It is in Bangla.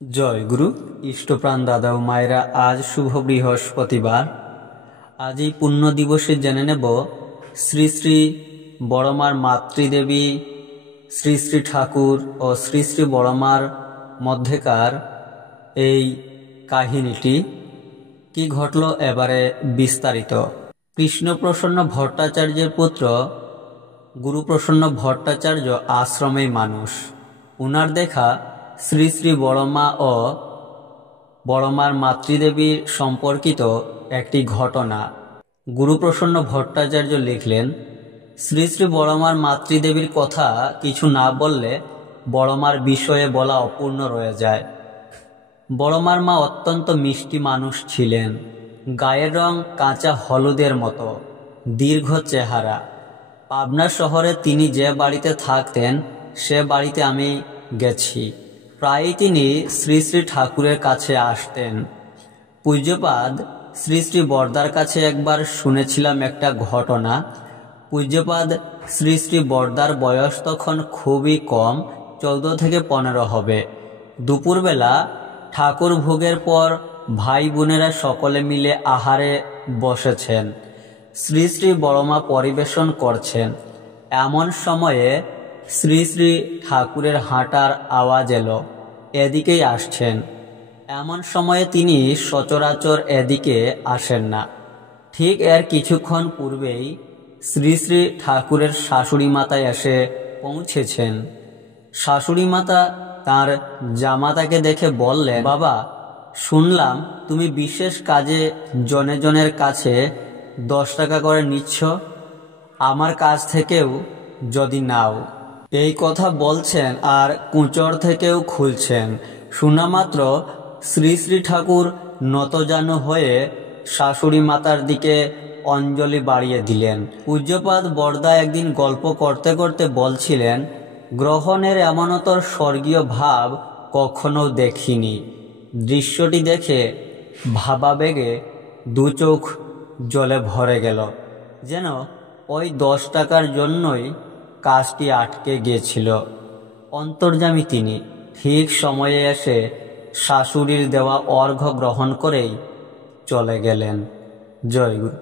জয় গুরু। ইষ্টপ্রাণ দাদা ও মায়েরা, আজ শুভ বৃহস্পতিবার। আজ এই পুণ্য দিবসে জেনে নেব শ্রী শ্রী বড়মার মাতৃদেবী শ্রী শ্রী ঠাকুর ও শ্রী শ্রী বড়মার মধ্যেকার এই কাহিনীটি কি ঘটল এবারে বিস্তারিত। কৃষ্ণপ্রসন্ন ভট্টাচার্যের পুত্র গুরুপ্রসন্ন ভট্টাচার্য আশ্রমেই মানুষ। উনার দেখা শ্রী শ্রী বড়মা ও বড়মার মাতৃদেবীর সম্পর্কিত একটি ঘটনা গুরুপ্রসন্ন ভট্টাচার্য লিখলেন। শ্রী শ্রী বড়মার মাতৃদেবীর কথা কিছু না বললে বড়মার বিষয়ে বলা অপূর্ণ রয়ে যায়। বড়মার মা অত্যন্ত মিষ্টি মানুষ ছিলেন। গায়ের রং কাঁচা হলুদের মতো, দীর্ঘ চেহারা। পাবনা শহরে তিনি যে বাড়িতে থাকতেন সে বাড়িতে আমি গেছি। প্রায়ই তিনি শ্রী শ্রী ঠাকুরের কাছে আসতেন। পূজ্যপাদ শ্রী শ্রী বরদার কাছে একবার শুনেছিলাম একটা ঘটনা। পূজ্যপাদ শ্রী শ্রী বরদার বয়স তখন খুবই কম, 14 থেকে 15 হবে। দুপুরবেলা ঠাকুর ভোগের পর ভাই বোনেরা সকলে মিলে আহারে বসেছেন। শ্রী শ্রী বড়মা পরিবেশন করছেন। এমন সময়ে শ্রী শ্রী ঠাকুরের হাঁটার আওয়াজ এলো। এদিকেই আসছেন। এমন সময়ে তিনি সচরাচর এদিকে আসেন না। ঠিক এর কিছুক্ষণ পূর্বেই শ্রী শ্রী ঠাকুরের শাশুড়ি মাতা এসে পৌঁছেছেন। শাশুড়ি মাতা তাঁর জামাতাকে দেখে বললেন, বাবা, শুনলাম তুমি বিশেষ কাজে জনে জনের কাছে 10 টাকা করে নিচ্ছ, আমার কাছ থেকেও যদি নাও। এই কথা বলছেন আর কুঁচর থেকেও খুলছেন। শোনা মাত্র শ্রী শ্রী ঠাকুর নতজানু হয়ে শাশুড়ি মাতার দিকে অঞ্জলি বাড়িয়ে দিলেন। পূজ্যপাদ বরদা একদিন গল্প করতে করতে বলছিলেন, গ্রহণের এমনতর স্বর্গীয় ভাব কখনো দেখিনি। দৃশ্যটি দেখে ভাবাবেগে 2 চোখ জলে ভরে গেল। যেন ওই 10 টাকার জন্যই কাজটি আটকে গিয়েছিল। অন্তর্যামী তিনি ঠিক সময়ে এসে শাশুড়ির দেওয়া অর্ঘ্য গ্রহণ করেই চলে গেলেন। জয় গুরু।